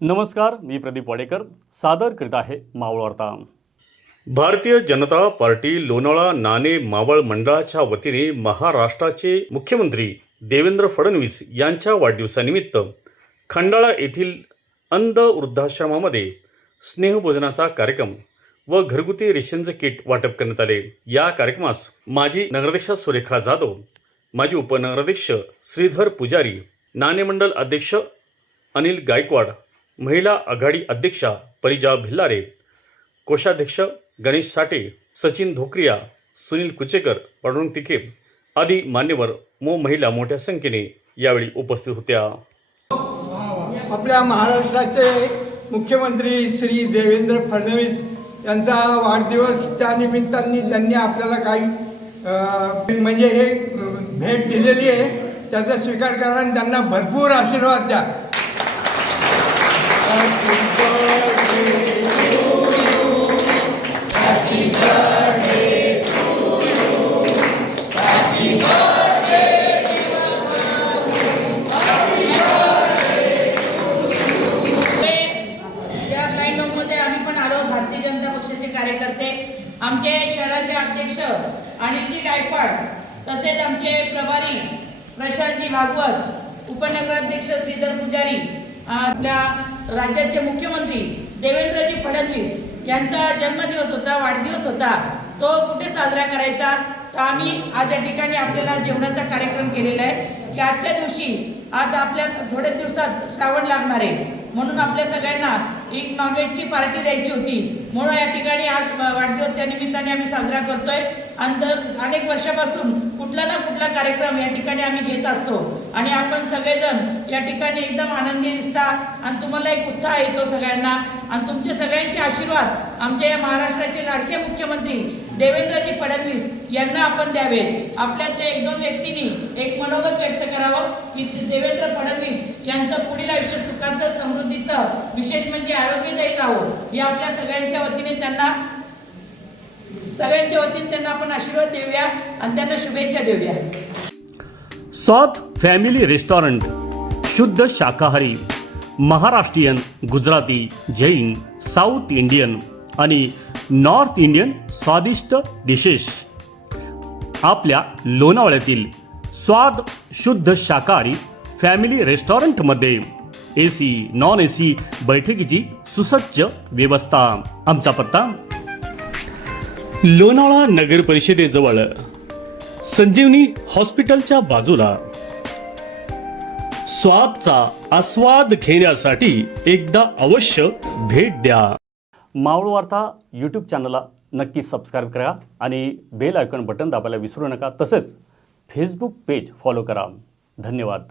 नमस्कार, मी प्रदीप वाडेकर सादर करीत आहे मावळ वार्ता। भारतीय जनता पार्टी लोणावळा नाणे मावळ मंडळाच्या वतीने महाराष्ट्राचे मुख्यमंत्री देवेंद्र फडणवीस यांच्या वाढदिवसानिमित्त खंडाळा येथील अंध वृद्धाश्रमामध्ये स्नेहभोजनाचा कार्यक्रम व घरगुती रेशनचे किट वाटप करण्यात आले। या कार्यक्रमास माजी नगराध्यक्ष सुरेखा जाधव, माजी उपनगराध्यक्ष श्रीधर पुजारी, नाणे मंडळ अध्यक्ष अनिल गायकवाड, महिला आघाडी अध्यक्षा परिजा भिल्लारे, कोषाध्यक्ष गणेश साठे, सचिन धोक्रिया, सुनील कुचेकर, पांडुरंग तिखे आदी मान्यवर महिला मोठ्या संख्येने यावेळी उपस्थित होत्या। आपल्या महाराष्ट्राचे मुख्यमंत्री श्री देवेंद्र फडणवीस यांचा वाढदिवसच्या निमित्ताने त्यांनी आपल्याला काही म्हणजे हे भेट दिलेली आहे, त्याचा स्वीकार करा आणि त्यांना भरपूर आशीर्वाद द्या। भारतीय जनता पक्षाचे कार्यकर्ते, आमचे शहराचे अध्यक्ष अनिलजी गायकवाड, तसेच आमचे प्रभारी प्रशांतजी भागवत, उपनगराध्यक्ष श्रीधर पुजारी, आपल्या राज्याचे मुख्यमंत्री देवेंद्रजी फडणवीस यांचा जन्मदिवस होता, वाढदिवस होता, तो कुठे साजरा करायचा, तर आम्ही आज या ठिकाणी आपल्याला जेवणाचा कार्यक्रम केलेला आहे की आजच्या दिवशी आज आपल्या थोड्या दिवसात श्रावण लागणार आहे, म्हणून आपल्या सगळ्यांना एक नॉनव्हेजची पार्टी द्यायची होती, म्हणून या ठिकाणी आज वाढदिवस त्या निमित्ताने आम्ही साजरा करतोय। आणि अनेक वर्षापासून कुठला ना कुठला कार्यक्रम या ठिकाणी आम्ही घेत असतो आणि आपण सगळेजण या ठिकाणी एकदम आनंदी दिसता आणि तुम्हाला एक उत्साह येतो सगळ्यांना, आणि तुमचे सगळ्यांचे आशीर्वाद आमच्या या महाराष्ट्राचे लाडके मुख्यमंत्री देवेंद्रजी फडणवीस यांना आपण द्यावेत। आपल्यातल्या एक दोन व्यक्तींनी एक मनोगत व्यक्त करावं की देवेंद्र फडणवीस यांचं पुढील आयुष्य सुखाचं, समृद्धीचं, विशेष म्हणजे आरोग्यदायी जावं, हे आपल्या सगळ्यांच्या वतीने त्यांना आपण आशीर्वाद देऊया आणि त्यांना शुभेच्छा देऊया। स्वाद फॅमिली रेस्टॉरंट शुद्ध शाकाहारी, महाराष्ट्रीयन, गुजराती, जैन, साऊथ इंडियन आणि नॉर्थ इंडियन स्वादिष्ट डिशेस आपल्या लोणावळ्यातील स्वाद शुद्ध शाकाहारी फॅमिली रेस्टॉरंटमध्ये AC नॉन AC बैठकीची सुसज्ज व्यवस्था। आमचा पत्ता लोणावळा नगर परिषदेजवळ संजीवनी हॉस्पिटलच्या बाजूला। स्वादचा आस्वाद घेण्यासाठी एकदा अवश्य भेट द्या। मावळ वार्ता यूट्यूब चॅनलला नक्की सबस्क्राईब करा आणि बेल आयकॉन बटन दाबायला विसरू नका, तसेच फेसबुक पेज फॉलो करा। धन्यवाद।